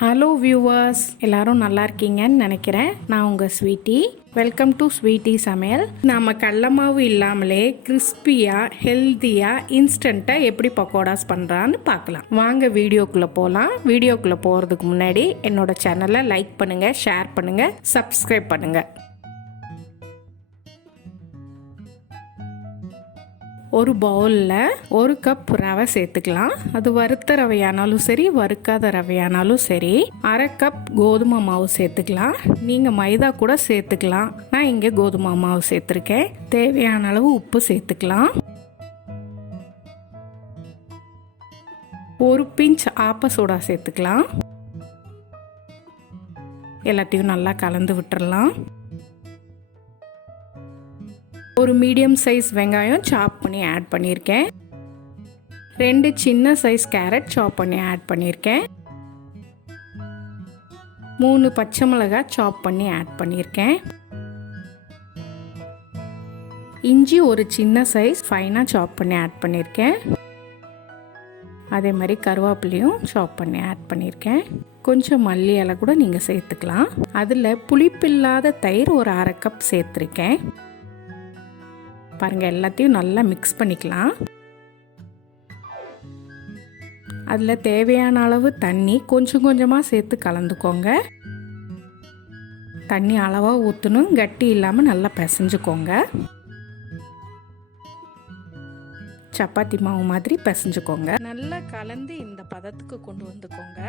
Hello viewers, எல்லாரும் நல்லா இருக்கீங்கன்னு நினைக்கிறேன். நான் உங்கள் ஸ்வீட்டி. வெல்கம் டு ஸ்வீட்டி சமையல். நம்ம கடல மாவு இல்லாமலே கிறிஸ்பியாக ஹெல்த்தியாக இன்ஸ்டண்ட்டாக எப்படி பக்கோடாஸ் பண்ணுறான்னு பார்க்கலாம். வாங்க வீடியோக்குள்ளே போகலாம். வீடியோக்குள்ளே போகிறதுக்கு முன்னாடி என்னோட சேனலை லைக் பண்ணுங்கள், ஷேர் பண்ணுங்கள், சப்ஸ்கிரைப் பண்ணுங்கள். ஒரு பவுலில் 1 கப் ரவை சேர்த்துக்கலாம். அது வறுத்த ரவையானாலும் சரி, வறுக்காத ரவையானாலும் சரி. 1/2 கப் கோதுமை மாவு சேர்த்துக்கலாம். நீங்கள் மைதா கூட சேர்த்துக்கலாம். நான் இங்கே கோதுமை மாவு சேர்த்துருக்கேன். தேவையான அளவு உப்பு சேர்த்துக்கலாம். 1 பிஞ்ச் ஆப்ப சோடா சேர்த்துக்கலாம். எல்லாத்தையும் நல்லா கலந்து விட்டுறலாம். ஒரு மீடியம் சைஸ் வெங்காயம் சாப் பண்ணி ஆட் பண்ணியிருக்கேன். 2 சின்ன சைஸ் கேரட் சாப் பண்ணி ஆட் பண்ணியிருக்கேன். 3 பச்சை மிளகாய் சாப் பண்ணி ஆட் பண்ணியிருக்கேன். இஞ்சி ஒரு சின்ன சைஸ் ஃபைனாக சாப் பண்ணி ஆட் பண்ணியிருக்கேன். அதே மாதிரி கருவேப்பிலையும் சாப் பண்ணி ஆட் பண்ணியிருக்கேன். கொஞ்சம் மல்லி இலை கூட நீங்கள் சேர்த்துக்கலாம். அதில் புளிப்பில்லாத தயிர் ஒரு 1/2 கப் சேர்த்துருக்கேன். பாருங்கள், எல்லாத்தையும் நல்லா மிக்ஸ் பண்ணிக்கலாம். அதில் தேவையான அளவு தண்ணி கொஞ்சம் கொஞ்சமாக சேர்த்து கலந்துக்கோங்க. தண்ணி அளவாக ஊற்றணும், கட்டி இல்லாமல் நல்லா பிசைஞ்சுக்கோங்க. சப்பாத்தி மாவு மாதிரி பிசைஞ்சுக்கோங்க. நல்லா கலந்து இந்த பதத்துக்கு கொண்டு வந்துக்கோங்க.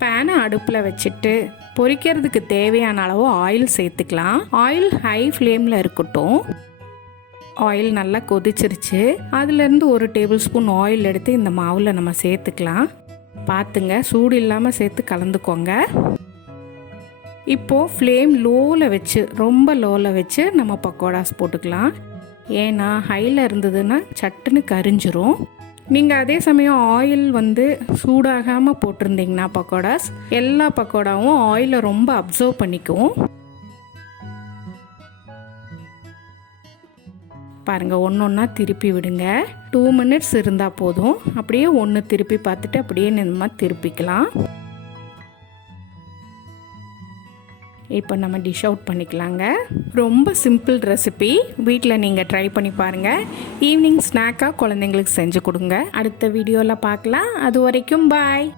பேனை அடுப்பில் வச்சுட்டு பொரிக்கிறதுக்கு தேவையான அளவு ஆயில் சேர்த்துக்கலாம். ஆயில் ஹை ஃப்ளேமில் இருக்கட்டும். ஆயில் நல்லா கொதிச்சிருச்சு. அதுலேருந்து 1 டேபிள் ஸ்பூன் ஆயில் எடுத்து இந்த மாவில் நம்ம சேர்த்துக்கலாம். பார்த்துங்க, சூடு இல்லாமல் சேர்த்து கலந்துக்கோங்க. இப்போது ஃப்ளேம் லோவில் வச்சு, ரொம்ப லோவில் வச்சு நம்ம பக்கோடாஸ் போட்டுக்கலாம். ஏன்னா ஹையில் இருந்ததுன்னா சட்டுன்னு கரிஞ்சிரும். நீங்கள் அதே சமயம் ஆயில் சூடாகாமல் போட்டிருந்தீங்கன்னா பக்கோடாஸ், எல்லா பக்கோடாவும் ஆயிலை ரொம்ப அப்சர்வ் பண்ணிக்கும். பாருங்கள், ஒன்றா திருப்பி விடுங்க. 2 மினிட்ஸ் இருந்தால் போதும். அப்படியே ஒன்று திருப்பி பார்த்துட்டு அப்படியே நம்ம திருப்பிக்கலாம். இப்போ நம்ம டிஷ் அவுட் பண்ணிக்கலாங்க. ரொம்ப சிம்பிள் ரெசிபி. வீட்டில் நீங்கள் ட்ரை பண்ணி பாருங்கள். ஈவினிங் ஸ்நாக்காக குழந்தைங்களுக்கு செஞ்சு கொடுங்க. அடுத்த வீடியோவில் பார்க்கலாம். அது வரைக்கும் பாய்.